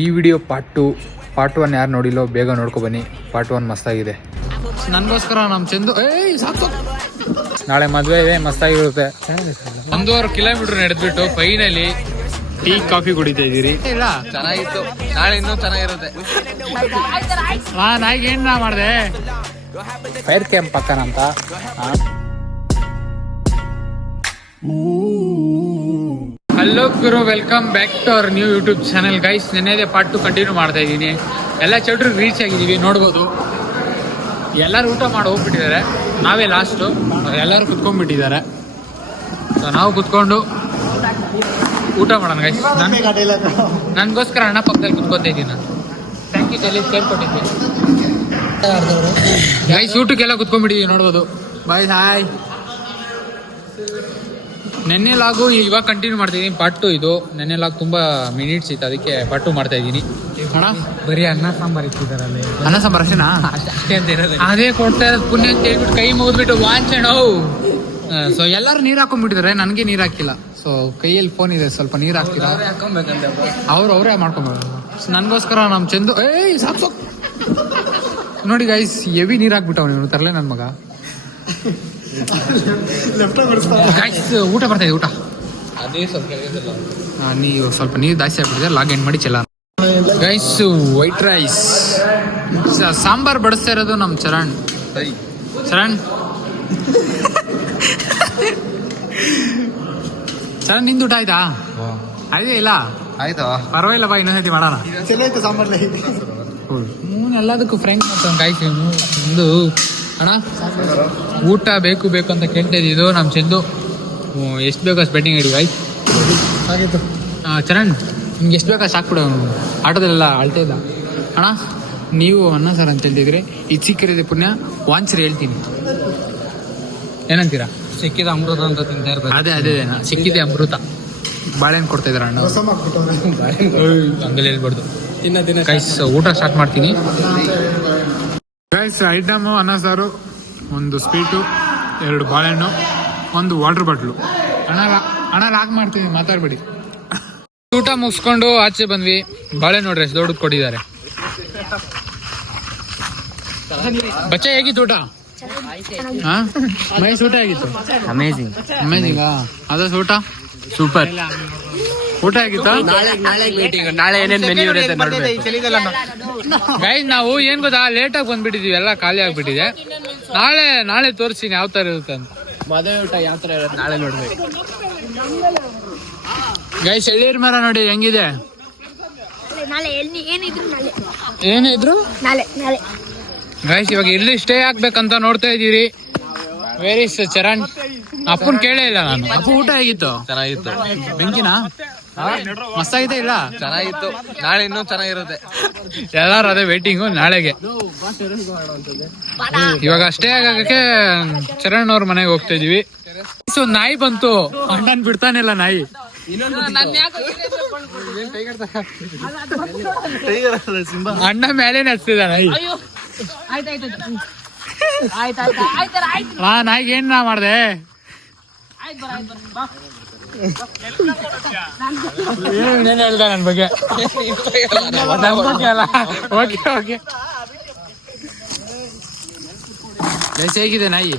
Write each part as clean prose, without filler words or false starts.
ಈ video part 1 ಯಾರು ನೋಡಿಲ್ಲೋ ಬೇಗ ನೋಡ್ಕೊ ಬನ್ನಿ. ಪಾರ್ಟ್ 1 ಮಸ್ತಾಗಿದೆ. ನನಗೋಸ್ಕರ ನಮ್ಮ ಚಂದು ನಾಳೆ ಮದುವೆ ಇದೆ, ಮಸ್ತಾಗಿರುತ್ತೆ. 1.5 ಕಿಲೋಮೀಟರ್ ನಡೆದ್ಬಿಟ್ಟು ಫೈನಲಿ ಟೀ ಕಾಫಿ ಕುಡಿತಾ ಇದೀರಿ. ಇಲ್ಲ ಚೆನ್ನಾಗಿತ್ತು, ನಾಳೆ ಇನ್ನೂ ಚೆನ್ನಾಗಿರುತ್ತೆ. ನಾಯಿಗೆ ಏನ್ ಮಾಡಿದೆ? ಫೈರ್ ಕ್ಯಾಂಪ್ ಪಕ್ಕನ ಅಂತ. ಹಲೋ ಗುರು, welcome back to our new YouTube channel guys. ನೆನ್ನೆದೇ ಪಾರ್ಟ್ 2 ಕಂಟಿನ್ಯೂ ಮಾಡ್ತಾ ಇದ್ದೀನಿ. ಎಲ್ಲ ಚೌಟ್ರಿಗೆ ರೀಚ್ ಆಗಿದ್ದೀವಿ, ನೋಡ್ಬೋದು. ಎಲ್ಲರೂ ಊಟ ಮಾಡಿ ಹೋಗ್ಬಿಟ್ಟಿದ್ದಾರೆ, ನಾವೇ ಲಾಸ್ಟು. ಎಲ್ಲರೂ ಕುತ್ಕೊಂಡ್ಬಿಟ್ಟಿದ್ದಾರೆ. ಸೊ ನಾವು ಕುತ್ಕೊಂಡು ಊಟ ಮಾಡೋಣ ಗೈಸ್. ನನಗೋಸ್ಕರ ಅಣ್ಣ ಪಕ್ಕದಲ್ಲಿ ಕುತ್ಕೊತಾ ಇದ್ದೀನಿ ನಾನು. ಥ್ಯಾಂಕ್ ಯು ಚೆಲ್ಲಿ ಕೇಳ್ಕೊಟ್ಟಿದ್ದೆ ಗೈಸ್. ಊಟಕ್ಕೆಲ್ಲ ಕುತ್ಕೊಂಡ್ಬಿಟ್ಟಿದ್ದೀವಿ, ನೋಡ್ಬೋದು. Bye hi. ನೆನ್ನೆ ಲಾಗು ಇವಾಗ ಕಂಟಿನ್ಯೂ ಮಾಡ್ತಾ ಇದ್ದೀನಿ. ಪಾರ್ಟ್ 2 ಇದು. ನೆನ್ನೆ ಲಾಗ್ ತುಂಬಾ ಮಿನಿಟ್ಸ್ ಇತ್ತು, ಅದಕ್ಕೆ ಪಾರ್ಟ್ 2 ಮಾಡ್ತಾ ಇದ್ದೀನಿ. ಅಣ್ಣ ಬರೀ ಅನ್ನ ಸಾಂಬಾರ್ ಇಟ್ಟಿದ್ದಾರಲ್ಲ, ಅನ್ನ ಸಾಂಬಾರ್ ಅಷ್ಟೇನಾ? ಅಷ್ಟೇ ಅಂತ ಇರೋದು. ಅದೇ ಕೊಡ್ತಾ ಇರೋದು ಪುಣ್ಯ ಅಂತ ಹೇಳ್ಬಿಟ್ಟು ಕೈ ಮುಗಿದ್ಬಿಟ್ಟು ವಾಂಚಣವು. ಸೊ ಎಲ್ಲರೂ ನೀರು ಹಾಕೊಂಡ್ಬಿಟ್ಟಿದ್ದಾರೆ, ನನಗೆ ನೀರು ಹಾಕಿಲ್ಲ. ಸೊ ಕೈಯಲ್ಲಿ ಫೋನ್ ಇದೆ, ಸ್ವಲ್ಪ ನೀರು ಹಾಕ್ತೀರಾ? ಅವರೇ ಮಾಡ್ಕೊಂಡ್ಬಾರ. ನನಗೋಸ್ಕರ ನಮ್ಮ ಚಂದು ಸಾಕು ನೋಡಿ ಗೈಸ್, ಹೆವಿ ನೀರು ಹಾಕ್ಬಿಟ್ಟವ್ ನೀವು. ತರಲೆ ನನ್ನ ಮಗ. ಗೈಸ್ ಊಟ ಬರ್ತಾ ಇದೆ, ಊಟ. ಅದೇ ಸ್ವಲ್ಪ ನೀವು ಸ್ವಲ್ಪ ನೀರು ಜಾಸ್ತಿ ಆಗ್ಬಿಟ್ಟಿದೆ. ಲಾಗ್ ಎಂಡ್ ಮಾಡಿ ಚೆಲ್ಲ ಗೈಸ್. ವೈಟ್ ರೈಸ್ ಸಾಂಬಾರ್ ಬಡಿಸ್ತಾ ಇರೋದು ನಮ್ಮ ಚರಣ್. ಚರಣ್ ನಿಂದು ಊಟ ಆಯ್ತಾ? ಆಯ್ತಾ ಇಲ್ಲ? ಆಯ್ತಾ? ಪರವಾಗಿಲ್ಲ ಬಾ, ಇನ್ನೊಂದ್ಸತಿ ಮಾಡೋಣ. ಎಲ್ಲದಕ್ಕೂ ಫ್ರೆಂಡ್ ಗೈಸ್. ಒಂದು ಅಣ್ಣ ಊಟ ಬೇಕು ಅಂತ ಕೇಳ್ತಾ ಇದ್ದಿದ್ದು ನಮ್ಮ ಚಂದು. ಎಷ್ಟು ಬೇಕು ಅಷ್ಟು ಬೆಟ್ಟಿಂಗ್ ಇಡಿ ಗೈಸ್. ಚರಣ್ ನಿಮ್ಗೆ ಎಷ್ಟು ಬೇಕು ಅಷ್ಟು ಹಾಕ್ಬಿಡು. ಆಟೋದಲ್ಲೆಲ್ಲ ಅಳ್ತಾ ಇದ್ದ. ಅಣ್ಣ ನೀವು ಅನ್ನ ಸರ್ ಅಂತ ಹೇಳ್ತಿದ್ರಿ, ಇದು ಸಿಕ್ಕಿರಿದೆ ಪುಣ್ಯ. ವಾಂಚರಿ ಹೇಳ್ತೀನಿ, ಏನಂತೀರಾ? ಸಿಕ್ಕಿದ ಅಮೃತ ಅಂತ ತಿಂತಾ ಇರ್ಬೇಕು. ಅದೇ ಸಿಕ್ಕಿದೆ ಅಮೃತ. ಬಾಳೆಹಣ್ಣು ಕೊಡ್ತಾ ಇದಾರೆ ಅಣ್ಣ, ಹಂಗಲ್ಲಿ ಹೇಳ್ಬಾರ್ದು. ಗೈಸ್ ಊಟ ಸ್ಟಾರ್ಟ್ ಮಾಡ್ತೀನಿ ಗೈಸ್. ಐಟಮು ಅನ್ನ ಸಾರು, ಒಂದು ಸ್ವೀಟು, 2 ಬಾಳೆಹಣ್ಣು, 1 ವಾಟರ್ ಬಾಟ್ಲು. ಅಣ್ಣ ಲಾಕ್ ಮಾಡ್ತೀನಿ, ಮಾತಾಡ್ಬೇಡಿ. ಊಟ ಮುಗಿಸ್ಕೊಂಡು ಆಚೆ ಬಂದ್ವಿ. ಬಾಳೆಹಣ್ಣು ನೋಡ್ರಿ ಎಷ್ಟು ದೊಡ್ಡದು ಕೊಟ್ಟಿದ್ದಾರೆ. ಬಚ್ಚ ಹೇಗಿತ್ತು ಊಟ? ಮಹೇಶ್ ಊಟ ಹೇಗಿತ್ತು? ಅಮೇಜಿಂಗ್. ಅದ ಊಟ ಸೂಪರ್. ಊಟ ಆಗಿತ್ತಾ? ನಾಳೆ ಏನೇನ್ ಮೆನ್ಯೂ ಇರುತ್ತೆ ಗೈಸ್. ನಾವು ಏನ್ ಗೊತ್ತಾ, ಲೇಟಾಗಿ ಬಂದ್ಬಿಟ್ಟಿದೀವಿ, ಎಲ್ಲ ಖಾಲಿ ಆಗ್ಬಿಟ್ಟಿದೆ. ನಾಳೆ ತೋರಿಸ್ತೀನಿ ಯಾವ ತರ ಇರುತ್ತೆ ಅಂತ. ಮದುವೆ ಊಟ ಯಾವ ತರ ಇರುತ್ತೆ ನಾಳೆ ನೋಡ್ಬೇಕು ಗೈಸ್. ಎಳ್ಳೀರ್ ಮರ ನೋಡಿ ಹೆಂಗಿದೆ. ಏನಿದ್ರು ಗೈಸ್ ಇವಾಗ ಎಲ್ಲಿ ಸ್ಟೇ ಆಗ್ಬೇಕಂತ ನೋಡ್ತಾ ಇದೀವಿ. Where is Charan? ಅಪ್ಪನ್ ಕೇಳೇ ಇಲ್ಲ ನಾನು. ಅಪ್ಪು ಊಟ ಹೇಗಿತ್ತು? ಚೆನ್ನಾಗಿತ್ತು. ಬೆಂಕಿನ ಮಸ್ತಾಗಿದೆ ಇಲ್ಲ? ಚೆನ್ನಾಗಿತ್ತು, ನಾಳೆ ಇನ್ನೂ ಚೆನ್ನಾಗಿರುತ್ತೆ. ಎಲ್ಲಾರು ಅದೇ ವೇಟಿಂಗು ನಾಳೆಗೆ. ಇವಾಗ ಸ್ಟೇ ಆಗಕ್ಕೆ ಚರಣ್ ಅವ್ರ ಮನೆಗೆ ಹೋಗ್ತಾ ಇದೀವಿ. ಸೊ ನಾಯಿ ಬಂತು, ಅಣ್ಣನ್ ಬಿಡ್ತಾನಿಲ್ಲ ನಾಯಿ. ಅಣ್ಣ ಮೇಲೆ ಹಚ್ತಿದ ನಾಯಿ. ನಾಯಿಗೆ ಏನ್ ಮಾಡ್ದೆ? ಏನ್ ಹೇಳ್ದ ನನ್ ಬಗ್ಗೆ? ಓಕೆ ಹೇಗಿದೆ ನಾಯಿ?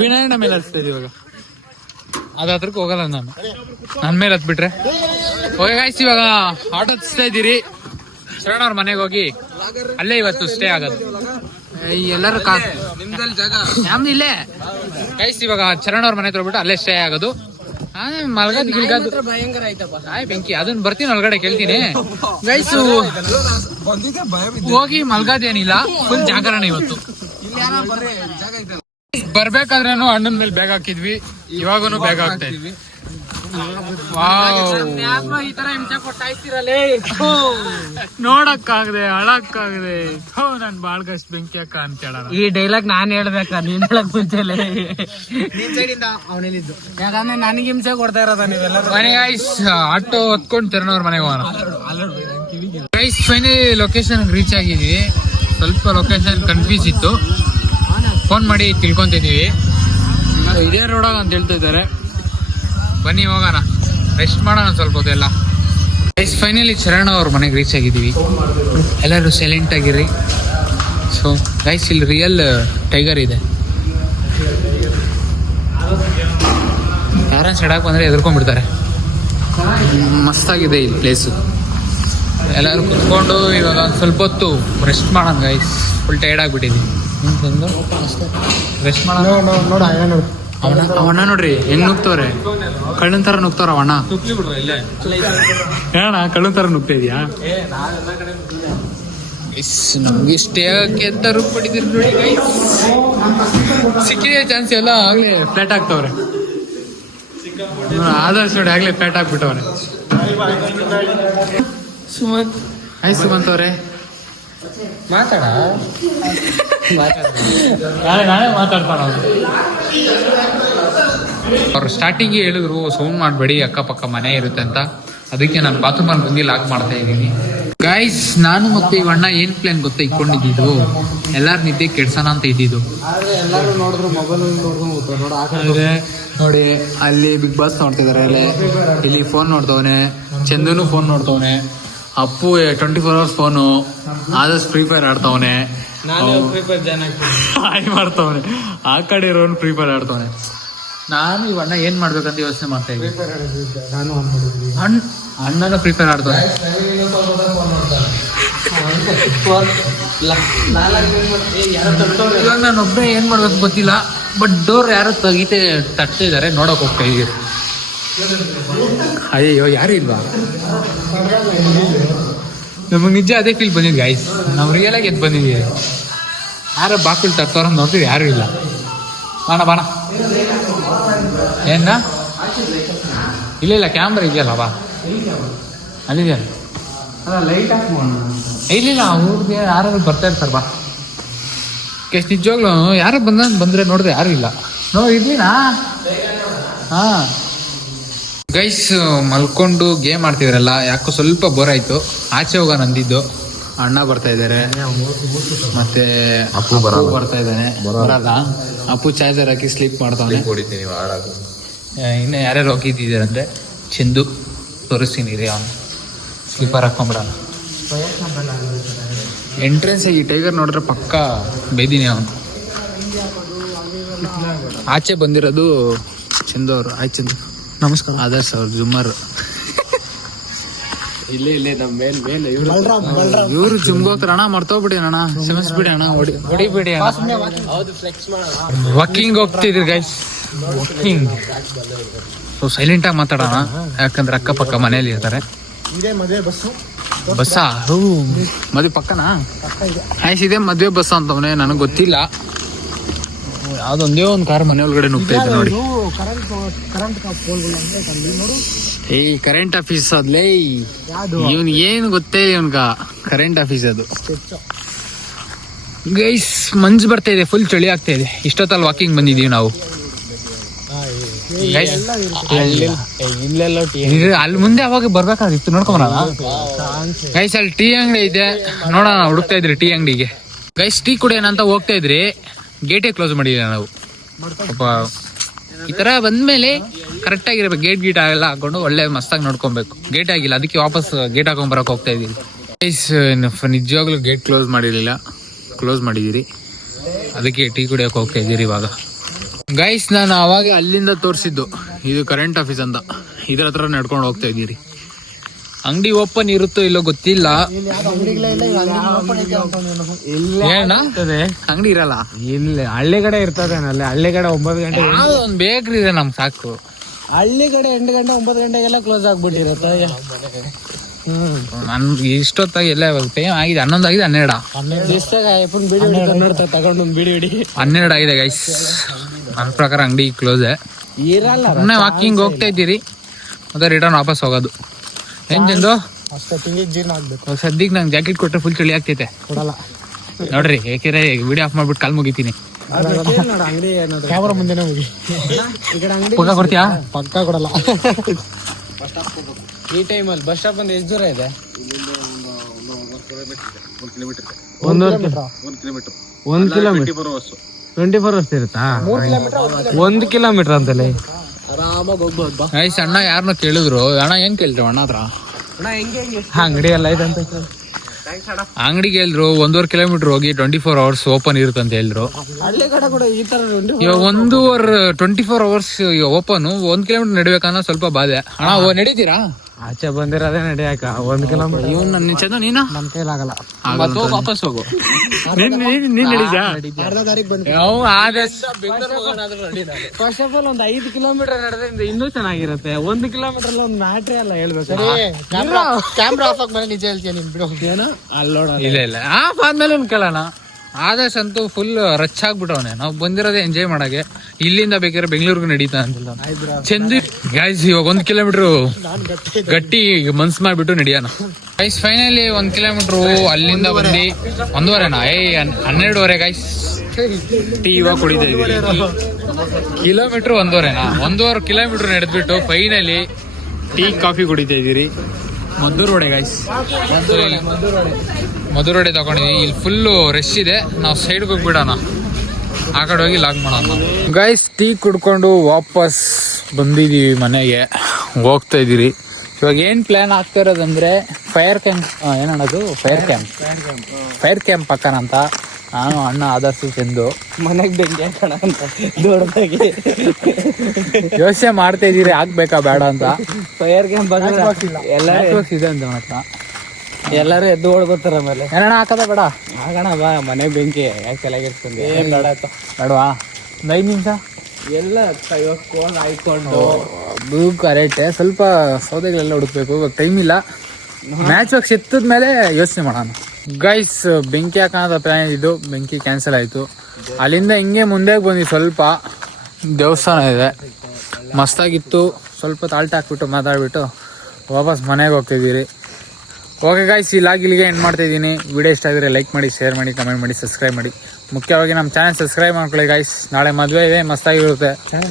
ವಿನಯಣ್ಣ ಮೇಲೆ ಹಚ್ತಾ ಇವಾಗ. ಅದ ಹತ್ರಕ್ಕೆ ಹೋಗಲ್ಲ ನಾನು, ನನ್ ಮೇಲೆ ಹತ್ಬಿಟ್ರೆ. ಓಕೆ ಗಾಯ್ಸ್, ಇವಾಗ ಆಟೋ ಹತ್ತಿಸ್ತಾ ಇದ್ದೀರಿ. ಶರಣ ಅವ್ರ ಮನೆಗೆ ಹೋಗಿ ಅಲ್ಲೇ ಇವತ್ತು ಸ್ಟೇ ಆಗೋದು. ಎಲ್ಲರೂ ನಮ್ದು ಇಲ್ಲೇ ಗೈಸ್. ಇವಾಗ ಚರಣ್ ಅವ್ರ ಮನೆ ತಗೊಬಿಟ್ಟು ಅಲ್ಲೇ ಸ್ಟೇ ಆಗೋದು. ಮಲ್ಗದ್ ಗಿಲ್ಗದ್ ಭಯಂಕರ ಆಯ್ತಪ್ಪ. ಬೆಂಕಿ. ಅದನ್ನ ಬರ್ತೀನಿ, ಒಳಗಡೆ ಕೇಳ್ತೀನಿ ಗೈಸು. ಹೋಗಿ ಮಲ್ಗದೇನಿಲ್ಲ, ಫುಲ್ ಜಾಗರಣೆ ಇವತ್ತು. ಬರ್ಬೇಕಾದ್ರೇನು ಅಣ್ಣನ ಮೇಲೆ ಬ್ಯಾಗ್ ಹಾಕಿದ್ವಿ, ಇವಾಗೂನು ಬ್ಯಾಗ್ ಹಾಕ್ತಾ ಇದ್ವಿ. ನೋಡಕ್ಕಾಗದೆ, ಅಳಕ್ಕಾಗದೆ. ನನ್ ಬಾಳ್ಗಷ್ಟ್ ಬೆಂಕಿ ಅಕ್ಕ ಅಂತ ಹೇಳೋಣ. ಈ ಡೈಲಾಗ್ ನಾನ್ ಹೇಳ್ಬೇಕಾ? ನೀನ್ ಹೇಳಕ್ ಮುಂಚೆಲೆ ಯಾಕಂದ್ರೆ ನನಗೆ ಹಿಂಸೆ ಕೊಡ್ತಾ ಇರೋದ ನೀವೆಲ್ಲರೂ. ಮನೆ ಗೈಸ್, ಆಟೋ ಹೊತ್ಕೊಂಡು ಚರಣವ್ರ ಮನೆಗೆ ಹೋಗೋಣ ಗೈಸ್. ಫೈನಲಿ ಲೊಕೇಶನ್ ರೀಚ್ ಆಗಿದ್ವಿ. ಸ್ವಲ್ಪ ಲೊಕೇಶನ್ ಕನ್ಫ್ಯೂಸ್ ಇತ್ತು, ಫೋನ್ ಮಾಡಿ ತಿಳ್ಕೊಂತಿದೀವಿ. ಇದೇ ರೋಡಾಗ ಅಂತ ಹೇಳ್ತಾ ಇದ್ದಾರೆ. ಬನ್ನಿ ಹೋಗೋಣ, ರೆಸ್ಟ್ ಮಾಡೋಣ ಸ್ವಲ್ಪ ಹೊತ್ತು ಎಲ್ಲ. ಗೈಸ್ ಫೈನಲಿ ಚರಣ ಅವ್ರ ಮನೆಗೆ ರೀಚ್ ಆಗಿದ್ದೀವಿ. ಎಲ್ಲರೂ ಸೈಲೆಂಟ್ ಆಗಿರಿ. ಸೊ ಗೈಸ್ ಇಲ್ಲಿ ರಿಯಲ್ ಟೈಗರ್ ಇದೆ. ಯಾರನ್ನ ಸಡಕ್ ಬಂದರೆ ಎದ್ಕೊಂಡ್ಬಿಡ್ತಾರೆ. ಮಸ್ತಾಗಿದೆ ಈ ಪ್ಲೇಸು. ಎಲ್ಲರೂ ಕುತ್ಕೊಂಡು ಇವಾಗ ಒಂದು ಸ್ವಲ್ಪ ಹೊತ್ತು ರೆಸ್ಟ್ ಮಾಡೋಣ ಗೈಸ್. ಫುಲ್ ಟೈರ್ಡ್ ಆಗಿಬಿಟ್ಟಿದ್ವಿ. ರೆಸ್ಟ್ ಮಾಡೋಣ. ಅವಣ್ಣ ನೋಡ್ರಿ ಹೆಂಗ್ ನುಗ್ತವ್ರೆ. ಕಳ್ಳನ್ ಥರ ನುಗ್ತಾರ ಅವಣ್ಣ. ಹೇಳಣ್ಣ ಕಳ್ಳನ್ ಥರ ನುಗ್ತಾ ಇದೆಯಾ? ನಮ್ಗೆ ಸ್ಟೇ ಆಗಕ್ಕೆ ಅಂತ ರೂಪ್ ಪಡಿದಿರಿ ನೋಡಿ ಗೈಸ್. ಸಿಕ್ಕಿದೆ ಚಾನ್ಸ್ ಎಲ್ಲ ಆಗ್ಲೇ ಫ್ಲಾಟ್ ಆಗ್ತವ್ರೆ. ಆದರ್ಶ್ ನೋಡಿ ಆಗ್ಲೇ ಫ್ಲಾಟ್ ಆಗ್ಬಿಟ್ಟವ್ರೆ. ಸುಮಂತ್ ಹಾಯ್ ಸುಮಂತ್ ಅವ್ರೆ ಮಾತಾಡ. ನಾಳೆ ಮಾತಾಡ್ತಾನ ಅವ್ರು. ಸ್ಟಾರ್ಟಿಂಗ್ ಹೇಳಿದ್ರು ಸೌಂಡ್ ಮಾಡಬೇಡಿ, ಅಕ್ಕಪಕ್ಕ ಮನೆ ಇರುತ್ತೆ ಅಂತ. ಅದಕ್ಕೆ ನಾನು ಬಾತ್ರೂಮಲ್ಲಿ ಬಂದು ಲಾಕ್ ಮಾಡ್ತಾ ಇದ್ದೀನಿ ಗೈಸ್. ನಾನು ಮತ್ತೆ ಇವಣ್ಣ ಏನ್ ಪ್ಲಾನ್ ಗೊತ್ತಾ ಇಟ್ಕೊಂಡಿದ್ದು, ಎಲ್ಲಾರು ನಿದ್ದೆ ಕೆಡ್ಸೋಣ ಅಂತ ಇದ್ದಿದ್ದು. ಎಲ್ಲರೂ ನೋಡಿದ್ರು ಮೊಬೈಲ್ ಅಂದ್ರೆ ನೋಡಿ ಅಲ್ಲಿ ಬಿಗ್ ಬಾಸ್ ನೋಡ್ತಿದಾರೆ, ಇಲ್ಲಿ ಫೋನ್ ನೋಡ್ತವನೆ, ಚಂದನು ಫೋನ್ ನೋಡ್ತವನೆ, ಅಪ್ಪು 24 hours ಫೋನು, ಆದಷ್ಟು ಫ್ರೀ ಫೈರ್ ಆಡ್ತವನೆ, ಹಾಯ್ ಮಾಡ್ತವನೆ. ಆ ಕಡೆ ಇರೋನು ಫ್ರೀ ಫೈರ್ ಆಡ್ತವನೆ. ನಾನು ಇವಣ್ಣ ಏನ್ ಮಾಡ್ಬೇಕಂತ ಯೋಚನೆ ಮಾಡ್ತಾ ಇದ್ದೀನಿ. ಅಣ್ಣನ ಫ್ರೀ ಫೈರ್ ಆಡ್ತಾನೆ. ಇವಾಗ ನಾನು ಒಬ್ಬನೇ ಏನ್ ಮಾಡ್ಬೇಕು ಗೊತ್ತಿಲ್ಲ. ಬಟ್ ಡೋರ್ ಯಾರು ತಟ್ಟಿದ್ದಾರೆ, ನೋಡಕ್ ಹೋಗ್ತಾ ಇದೀರಿ. ಅಯ್ಯೋ ಯಾರು ಇಲ್ವಾ? ನಮಗೆ ನಿಜ ಅದೇ ಫೀಲ್ ಬಂದಿದ್ದು ಗೈಸ್. ನಾವು ರಿಯಲ್ ಆಗಿ ಎದ್ದು ಬಂದಿದ್ದೀವಿ. ಯಾರೋ ಬಾಕಲ್ ತರ್ತಾರ ನೋಡ್ತೀವಿ, ಯಾರು ಇಲ್ಲ. ಬಾಣ ಏನ ಇಲ್ಲ ಕ್ಯಾಮ್ರಾ ಇದೆಯಲ್ಲ ಬಾ ಅಲ್ಲಿದೆಯಲ್ಲ. ಲೈಟ್ ಆಫ್ ಇಲ್ಲ ಅವ್ರಿಗೆ ಯಾರು ಬರ್ತಾ ಇರ್ತಾರೆ ಬಾ. ಎಷ್ಟು ನಿಜವಾಗ್ಲು ಯಾರು ಬಂದ್ರೆ ನೋಡಿದ್ರೆ ಯಾರು ಇಲ್ಲ. ಇರ್ಲಿನಾ? ಹಾ ಗೈಸ್ ಮಲ್ಕೊಂಡು ಗೇಮ್ ಆಡ್ತಿದ್ರಲ್ಲ, ಯಾಕೋ ಸ್ವಲ್ಪ ಬೋರ್ ಆಯ್ತು. ಆಚೆ ಹೋಗೋಣ ಅಂದಿದ್ದು. ಅಣ್ಣ ಬರ್ತಾ ಇದ್ದಾರೆ, ಮತ್ತೆ ಅಪ್ಪು ಬರ್ತಾ ಇದ್ದಾನೆ. ಬರಲ್ಲ ಅಪ್ಪು ಚಾರ್ಜರ್ ಹಾಕಿ ಸ್ಲೀಪ್ ಮಾಡ್ತಾನೆ. ಇನ್ನು ಯಾರ್ಯಾರು ಹೋಗಿದ್ದಿದ್ದಾರೆ ಚಂದು ತೋರಿಸ್ತೀನಿ ರೀ. ಅವನು ಸ್ಲೀಪರ್ ಹಾಕೊಂಡ್ಬಿಡೋಣ. ಎಂಟ್ರೆನ್ಸ್ ಈ ಟೈಗರ್ ನೋಡಿದ್ರೆ ಪಕ್ಕ ಬೇದಿನಿ. ಅವನು ಆಚೆ ಬಂದಿರೋದು ಚಂದು ಅವರು. ಆಯ್ತು ಚಂದು ನಮಸ್ಕಾರ. ಆದರ್ಶ್ ಅವ್ರು ಜುಮ್ಮರ್. ಇಲ್ಲೇ ನಮ್ಮ ಮೇಲೆ ಇವ್ರು ಜುಂಬೋಕ್ರ ಅಣ್ಣ ಮರ್ತೋಗ್ಬಿಡಿ ಅಣ್ಣ, ಕ್ಷಮಿಸ್ಬಿಡಿ ಅಣ್ಣ, ಹೊಡಿಬೇಡಿ ಅಣ್ಣ. ವಾಕಿಂಗ್ ಹೋಗ್ತಿದ್ರಿ ಗೈಸ್, ವಾಕಿಂಗ್. ಸೊ ಸೈಲೆಂಟ್ ಆಗಿ ಮಾತಾಡೋಣ, ಯಾಕಂದ್ರೆ ಅಕ್ಕಪಕ್ಕ ಮನೇಲಿ ಇರ್ತಾರೆ. ಬಸ್ಸಾ? ಮದುವೆ ಪಕ್ಕನಾ? ಆಯ್ತು ಇದೆ ಮದುವೆ ಬಸ್ ಅಂತವನೇ, ನನಗೆ ಗೊತ್ತಿಲ್ಲ. ಯಾವ್ದೊಂದೇ ಒಂದು ಕಾರ್ ಮನೆ ಒಳಗಡೆ ನುಗ್ತಾ ಇದ್ದೆ ನೋಡಿ. ಏಯ್ ಕರೆಂಟ್ ಆಫೀಸ್ ಅದ್ಲೇ ಇವನ್ ಏನು ಗೊತ್ತೇ ಇವನ್ಗ. ಕರೆಂಟ್ ಆಫೀಸ್ ಅದು ಗೈಸ್. ಮಂಜು ಬರ್ತಾ ಇದೆ, ಫುಲ್ ಚಳಿ ಆಗ್ತಾ ಇದೆ. ಇಷ್ಟೊತ್ತಲ್ಲಿ ವಾಕಿಂಗ್ ಬಂದಿದೀವಿ ನಾವು. ಅಲ್ಲಿ ಮುಂದೆ ಅವಾಗ ಬರ್ಬೇಕಾಗಿತ್ತು, ನೋಡ್ಕೊಂಬರ ಗೈಸ್. ಅಲ್ಲಿ ಟೀ ಅಂಗಡಿ ಇದೆ, ನೋಡೋಣ ಹುಡುಕ್ತಾ ಇದ್ರಿ ಟೀ ಅಂಗಡಿಗೆ ಗೈಸ್. ಟೀ ಕುಡಿಯೋಣ ಅಂತ ಹೋಗ್ತಾ ಇದ್ರಿ, ಗೇಟೇ ಕ್ಲೋಸ್ ಮಾಡಿಲ್ಲ ನಾವು. ಈ ತರ ಬಂದ್ಮೇಲೆ ಕರೆಕ್ಟ್ ಆಗಿರ್ಬೇಕು. ಗೇಟ್ ಎಲ್ಲ ಹಾಕೊಂಡು ಒಳ್ಳೆ ಮಸ್ತಾಗಿ ನೋಡ್ಕೊಬೇಕು. ಗೇಟ್ ಆಗಿಲ್ಲ, ಅದಕ್ಕೆ ವಾಪಸ್ ಗೇಟ್ ಹಾಕೊಂಡ್ ಬರಕ್ ಹೋಗ್ತಾ ಇದೀವಿ ಗೈಸ್. ನಿಜವಾಗ್ಲೂ ಗೇಟ್ ಕ್ಲೋಸ್ ಮಾಡಿರ್ಲಿಲ್ಲ, ಕ್ಲೋಸ್ ಮಾಡಿದಿರಿ. ಅದಕ್ಕೆ ಟೀ ಕುಡಿಯೋಕೆ ಹೋಗ್ತಾ ಇದ್ದೀರಿ ಇವಾಗ ಗೈಸ್. ನಾನು ಅವಾಗ ಅಲ್ಲಿಂದ ತೋರಿಸಿದ್ದು ಇದು ಕರೆಂಟ್ ಆಫೀಸ್ ಅಂತ. ಇದ್ರ ಹತ್ರ ನಡ್ಕೊಂಡು ಹೋಗ್ತಾ ಇದ್ದೀರಿ. ಅಂಗಡಿ ಓಪನ್ ಇರುತ್ತೋ ಇಲ್ಲೋ ಗೊತ್ತಿಲ್ಲ. ಅಂಗಡಿ ಇರಲ್ಲ ಇಲ್ಲ, ಹಳ್ಳಿ ಕಡೆ ಇರ್ತದೆ. ಹಳ್ಳಿ ಕಡೆ 9 ಗಂಟೆ ಒಂದು ಬೇಕ್ರಿ ಇದೆ ನಮ್ಗೆ ಸಾಕು. ಹಳ್ಳಿ ಕಡೆ 8 ಗಂಟೆ 9 ಗಂಟೆಗೆಲ್ಲ ಕ್ಲೋಸ್ ಆಗ್ಬಿಟ್ಟಿರತ್ತೆ. ನನ್ಗೆ ಇಷ್ಟೊತ್ತಾಗಿ ಎಲ್ಲ ಟೈಮ್ ಆಗಿದೆ, 11 ಆಗಿದೆ, 12 ತಗೊಂಡು ಬಿಡಿ 12 ಆಗಿದೆ ಗೈಸ್. ನನ್ನ ಪ್ರಕಾರ ಅಂಗಡಿ ಕ್ಲೋಸ್ ಇರಲ್ಲ. ಸುಮ್ಮನೆ ವಾಕಿಂಗ್ ಹೋಗ್ತಾ ಇದ್ದೀರಿ, ಮತ್ತೆ ರಿಟರ್ನ್ ವಾಪಸ್ ಹೋಗೋದು. ಏನ್ ಚಂದು ಸದ್ಯಕ್ಕೆ ನಂಗೆ ಜಾಕೆಟ್ ಕೊಟ್ಟರೆ ಫುಲ್ ಚಳಿ ಆಗ್ತೈತೆ. ನೋಡ್ರಿ, ಯಾಕೆಂದ್ರೆ ವಿಡಿಯೋ ಆಫ್ ಮಾಡ್ಬಿಟ್ಟು ಕಾಲ್ ಮುಗಿತೀನಿ. ಕ್ಯಾಮರಾ ಮುಂದೆನೆ ಹೋಗಿ ಪಕ್ಕ ಕೊಡ್ತೀಯಾ? ಪಕ್ಕ ಕೊಡಲ್ಲ. ಈ ಟೈಮಲ್ಲಿ ಬಸ್ ಸ್ಟಾಪ್ ಅಂದ್ರೆ ಎಷ್ಟು ದೂರ ಇದೆ? 1 ಕಿಲೋಮೀಟರ್ 24 ಅವರ್ಸ್ ಇರುತ್ತಾ? 1 ಕಿಲೋಮೀಟರ್ ಅಂತಲೇ ಆರಾಮಾಗಿ ಹೋಗ್ಬೋದು. ಗೈಸ್ ಅಣ್ಣ ಯಾರನ್ನ ಕೇಳಿದ್ರು, ಅಣ್ಣ ಏನ್ ಕೇಳಿದ್ರು ಅಣ್ಣ ಹತ್ರ? ಅಂಗಡಿ ಎಲ್ಲ ಇದೆ ಅಂತ ಅಂಗಡಿಗೆ ಹೇಳಿದ್ರು 1.5 ಕಿಲೋಮೀಟರ್ ಹೋಗಿ 24 ಅವರ್ಸ್ ಓಪನ್ ಇರುತ್ತೆ ಅಂತ ಹೇಳಿದ್ರು. ಹಳ್ಳಿ ಕಡೆ ಕೂಡ ಈ ತರ ಇವಾಗ 24 ಅವರ್ಸ್ ಓಪನ್ 1 ಕಿಲೋಮೀಟರ್ ನಡಿಬೇಕನ್ನ ಸ್ವಲ್ಪ ಬಾಧೆ. ಅಣ್ಣ ನಡೀತೀರಾ? ಆಚೆ ಬಂದಿರೋದೇ ನಡೆಯಾಕ 1 ಕಿಲೋಮೀಟರ್ ಇವ್ನು ಚಂದ ನೀನ ನಮ್ ಕೈಲಾಗಲ್ಲ. ವಾಪಸ್ ಹೋಗು. ನೀನ್ ನಡೀಜಾ? ಅರ್ಧ ತಾರೀಕು ಬಂದು ಫಸ್ಟ್ ಆಫ್ ಆಲ್ 5 ಕಿಲೋಮೀಟರ್ ನಡೆದ್ರಿಂದ ಇನ್ನೂ ಚೆನ್ನಾಗಿರುತ್ತೆ. 1 ಕಿಲೋಮೀಟರ್ ಒಂದು ಮ್ಯಾಟ್ರೇ ಅಲ್ಲ ಹೇಳ್ಬೇಕು. ಕ್ಯಾಮ್ರಾ ಆಫ್ ಆಗಿ ನಿಜ ಹೇಳ್ತೀನಿ ನಿನ್ ಬಿಡು. ಏನೋ ಅಲ್ಲೋಡ ಇಲ್ಲ ಆಫ್ ಆದ್ಮೇಲೆ ಕೇಳೋಣ. ಆದರ್ಶ್ ಅಂತೂ ಫುಲ್ ರಚ್ ಆಗ್ಬಿಟ್ಟವನೆ. ನಾವು ಬಂದಿರೋದೇ ಎಂಜಾಯ್ ಮಾಡಕ್ಕೆ. ಇಲ್ಲಿಂದ ಬೇಕಾದ್ರೆ ಬೆಂಗಳೂರಿಗೆ ನಡೀತಾ ಅಂತಿಲ್ಲ ಚಂದ ಗೈಸ್. ಇವಾಗ 1 ಕಿಲೋಮೀಟರ್ ಗಟ್ಟಿ ಮನ್ಸ್ ಮಾಡ್ಬಿಟ್ಟು ನಡಿಯೋಣ ಗೈಸ್. ಫೈನಲಿ 1 ಕಿಲೋಮೀಟರ್ ಅಲ್ಲಿಂದ ಬಂದು 12:30 ಗೈಸ್. ಟೀ ಇವಾಗ ಕುಡಿತಾ ಇದೀರಿ. ಕಿಲೋಮೀಟರ್ 1.5 ಕಿಲೋಮೀಟರ್ ನಡೆದ್ಬಿಟ್ಟು ಫೈನಲಿ ಟೀ ಕಾಫಿ ಕುಡಿತಾ ಇದೀರಿ. ಮದ್ದೂರು ಗೈಸ್. ಮಧುರೊಡೆ ತಗೊಂಡಿದೀವಿ. ಇಲ್ಲಿ ಫುಲ್ಲು ರಶ್ ಇದೆ. ನಾವು ಸೈಡ್ಗೆ ಹೋಗ್ಬಿಡೋಣ, ಆ ಕಡೆ ಹೋಗಿ ಲಾಗ್ ಮಾಡೋಣ ಗೈಸ್. ಟೀ ಕುಡ್ಕೊಂಡು ವಾಪಸ್ ಬಂದಿದ್ದೀವಿ ಮನೆಗೆ. ಹೋಗ್ತಾ ಇದ್ದೀರಿ. ಇವಾಗ ಏನು ಪ್ಲ್ಯಾನ್ ಆಗ್ತಾ ಇರೋದಂದ್ರೆ ಫೈರ್ ಕ್ಯಾಂಪ್ ಪಕ್ಕನ ಅಂತ. ನಾನು ಅಣ್ಣ ಆದರ್ಶು ಚಂದು ಮನೆಗೆ ಬೆಂಕಿ ಹಾಕೋಣ ಅಂತ ದೊಡ್ಡದಾಗಿ ಯೋಚನೆ ಮಾಡ್ತಾ ಇದ್ದೀರಿ ಆಗ್ಬೇಕಾ ಬೇಡ ಅಂತ. ಫೈರ್ ಕ್ಯಾಂಪ್ ಎಲ್ಲರೂ ಇದೆ ಅಂತ ನನ್ನ ಹತ್ರ. ಎಲ್ಲರೂ ಎದ್ದು ಓಡ್ಬೋತಾರ. ಆಮೇಲೆ ಏನಣ್ಣ ಹಾಕದ ಬೇಡ ಆಗೋಣ ಬಾ. ಮನೆ ಬೆಂಕಿ ಯಾಕೆ ಕೆಳಗಿರ್ತೀನಿ ಬೇಡವಾ? 5 ನಿಮಿಷ ಎಲ್ಲ ಫೋನ್ ಆಯ್ಕೊಂಡು ಕರೆಕ್ಟೆ. ಸ್ವಲ್ಪ ಸೌದೆಗಳೆಲ್ಲ ಹುಡುಕ್ಬೇಕು. ಇವಾಗ ಟೈಮ್ ಇಲ್ಲ. ಮ್ಯಾಚ್ ಇವಾಗ ಸಿತ್ತದ ಮೇಲೆ ಯೋಚನೆ ಮಾಡೋಣ ಗೈಸ್. ಬೆಂಕಿ ಹಾಕೋದ ಪ್ಲಾನ್ ಇದು. ಬೆಂಕಿ ಕ್ಯಾನ್ಸಲ್ ಆಯಿತು. ಅಲ್ಲಿಂದ ಹಿಂಗೆ ಮುಂದೆ ಬಂದ್ವಿ. ಸ್ವಲ್ಪ ದೇವಸ್ಥಾನ ಇದೆ, ಮಸ್ತಾಗಿತ್ತು. ಸ್ವಲ್ಪ ತಾಳ್ಟ ಹಾಕ್ಬಿಟ್ಟು ಮಾತಾಡ್ಬಿಟ್ಟು ವಾಪಸ್ ಮನೆಗೆ ಹೋಗ್ತಿದ್ದೀರಿ. ಓಕೆ ಗಾಯ್ಸ್, ಇಲ್ಲಿಗೆ ಎಂಡ್ ಮಾಡ್ತಾ ಇದ್ದೀನಿ. ವಿಡಿಯೋ ಇಷ್ಟ ಆಗಿದ್ರೆ ಲೈಕ್ ಮಾಡಿ, ಶೇರ್ ಮಾಡಿ, ಕಮೆಂಟ್ ಮಾಡಿ, ಸಬ್ಸ್ಕ್ರೈಬ್ ಮಾಡಿ. ಮುಖ್ಯವಾಗಿ ನಮ್ಮ ಚಾನಲ್ ಸಬ್ಸ್ಕ್ರೈಬ್ ಮಾಡ್ಕೊಳ್ಳಿ ಗಾಯ್ಸ್. ನಾಳೆ ಮದುವೆ ಇದೆ, ಮಸ್ತಾಗಿರುತ್ತೆ. ಚಾನಲ್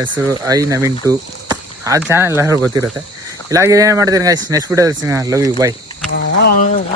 ಹೆಸರು I-Naveen 2. ಆ ಚಾನಲ್ ಎಲ್ಲರೂ ಗೊತ್ತಿರುತ್ತೆ. ಇಲ್ಲಾಗಿ ಏನು ಮಾಡ್ತೀನಿ ಗಾಯ್ಸ್. ನೆಕ್ಸ್ಟ್ ವಿಡಿಯೋದಲ್ಲಿ ಲವ್ ಯು, ಬಾಯ್.